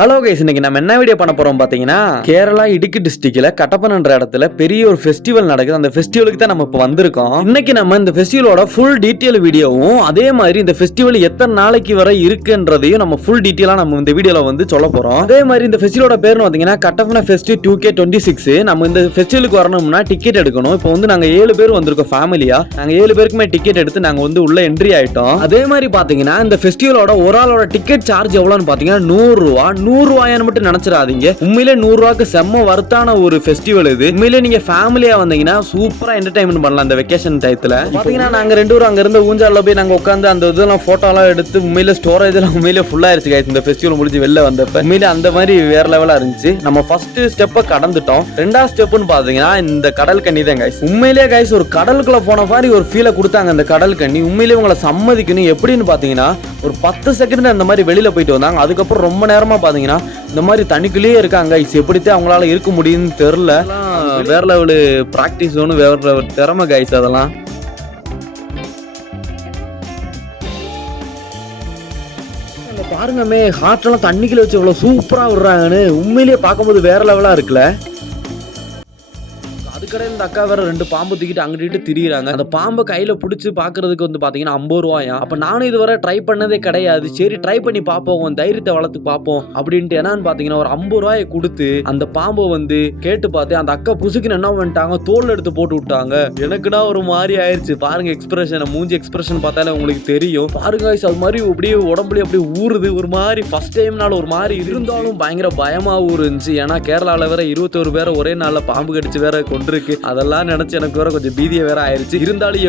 Hello guys, இன்னைக்கு நம்ம என்ன வீடியோ பண்ண போறோம் பாத்தீங்கன்னா, கேரளா இடுக்கி டிஸ்ட்ரிக்ட்ல கட்டப்பனன்ற இடத்துல பெரிய ஒரு ஃபெஸ்டிவல் நடக்குது. அந்த ஃபெஸ்டிவலுக்கு தான் நம்ம இப்ப வந்திருக்கோம். இன்னைக்கு நம்ம இந்த ஃபெஸ்டிவலோட ஃபுல் டீடைல் வீடியோவும், அதே மாதிரி இந்த ஃபெஸ்டிவல் எத்தனை நாளைக்கு வரை இருக்குன்றதையும் நம்ம ஃபுல் டீடைலா நம்ம இந்த வீடியோல வந்து சொல்ல போறோம். அதே மாதிரி இந்த ஃபெஸ்டிவலோட பேர் பாத்தீங்கன்னா கட்டப்பன ஃபெஸ்ட் 2K26. நம்ம இந்த ஃபெஸ்டிவலுக்கு வரணும்னா டிக்கெட் எடுக்கணும். இப்போ வந்து நாங்க 7 பேர் வந்திருக்கோம் ஃபேமிலியா. நாங்க 7 பேருக்குமே டிக்கெட் எடுத்து நாங்க வந்து உள்ள என்ட்ரி ஆயிட்டோம். அதே மாதிரி பாத்தீங்கன்னா இந்த ஃபெஸ்டிவலோட ஒரு ஆளோட டிக்கெட் சார்ஜ் எவ்வளவுன்னு பாத்தீங்கன்னா 100 ரூபாய். 100 ரூபாய்னு மட்டும் நினைச்சிடாதீங்க. உண்மையிலே 100 ரூபாய்க்கு செம்ம வர்த்தான ஒரு ஃபெஸ்டிவல் இது. உண்மையிலே நீங்க ஃபேமிலியா வந்தீங்கன்னா சூப்பரா என்டர்டைன்மெண்ட் பண்ணலாம் இந்த வெக்கேஷன் டைத்துல. பாத்தீங்கன்னா நாங்க ரெண்டு பேரும் அங்க இருந்த ஊஞ்சால போய் நாங்க உட்காந்து அந்த இதெல்லாம் போட்டோ எல்லாம் எடுத்து உண்மையிலே ஸ்டோரேஜ் எல்லாம் உண்மையிலே ஃபுல்லா ஆயிருச்சு guys. இந்த ஃபெஸ்டிவல் முடிஞ்சு வெளில வந்தப்ப உண்மையிலே அந்த மாதிரி வேற லெவலா இருந்துச்சு. நம்ம ஃபர்ஸ்ட் ஸ்டெப்பை கடந்துட்டோம். ரெண்டாவது ஸ்டெப்னு பாத்தீங்கன்னா இந்த கடல் கண்ணி தான் guys. உண்மையிலே guys ஒரு கடலுக்குள்ள போன மாதிரி ஒரு ஃபீலை கொடுத்தாங்க அந்த கடல் கண்ணி. உண்மையிலே உங்களை சம்மதிக்கணும். எப்படின்னு பாத்தீங்கன்னா ஒரு 10 செகண்ட் அந்த மாதிரி வெளியில போயிட்டு வந்தாங்க. அதுக்கப்புறம் ரொம்ப நேரமா பாத்தீங்கன்னா இந்த மாதிரி தண்ணிக்குள்ளேயே இருக்காங்க. எப்படித்தான் அவங்களால இருக்க முடியும்னு தெரியல. வேற லெவலு பிராக்டிஸ் ஒன்று, வேற லெவல் திறமை கைஸ் அதெல்லாம். பாருங்கமே ஹார்ட்டெல்லாம் தண்ணிக்குள்ள வச்சு இவ்வளோ சூப்பரா விடுறாங்கன்னு உண்மையிலேயே பார்க்கும்போது வேற லெவலா இருக்குல்ல. அதுக்கடையில் இந்த அக்கா வேற 2 பாம்பு தூக்கிட்டு அங்கிட்டு திரியிறாங்க. அந்த பாம்பை கையில பிடிச்சி பாக்குறதுக்கு வந்து பாத்தீங்கன்னா 50 ரூபாயா. அப்ப நானும் இதுவரை ட்ரை பண்ணதே கிடையாது. சரி ட்ரை பண்ணி பார்ப்போம், தைரியத்தை வளர்த்து பார்ப்போம் அப்படின்ட்டு என்னன்னு பாத்தீங்கன்னா ஒரு 50 ரூபாயை கொடுத்து அந்த பாம்பை வந்து கேட்டு பார்த்தேன். அந்த அக்கா புசுக்குன்னு என்ன பண்ணிட்டாங்க, தோல் எடுத்து போட்டு விட்டாங்க. எனக்குடா ஒரு மாதிரி ஆயிடுச்சு. பாருங்க எக்ஸ்பிரஷன், மூஞ்சி எக்ஸ்பிரஷன் பார்த்தாலே உங்களுக்கு தெரியும். பாருங்க அது மாதிரி அப்படியே உடம்புல அப்படியே ஊறுது. ஒரு மாதிரி ஃபர்ஸ்ட் டைம்னால ஒரு மாதிரி இருந்தாலும் பயங்கர பயமாவும் இருந்துச்சு. ஏன்னா கேரளால வேற 21 பேரை ஒரே நாள்ல பாம்பு கடிச்சு வேற கொண்டு இருக்கு. அதெல்லாம் நினைச்சு எனக்கு வேற கொஞ்சம் பீதியை வேற ஆயிருச்சு. இருந்தாலும்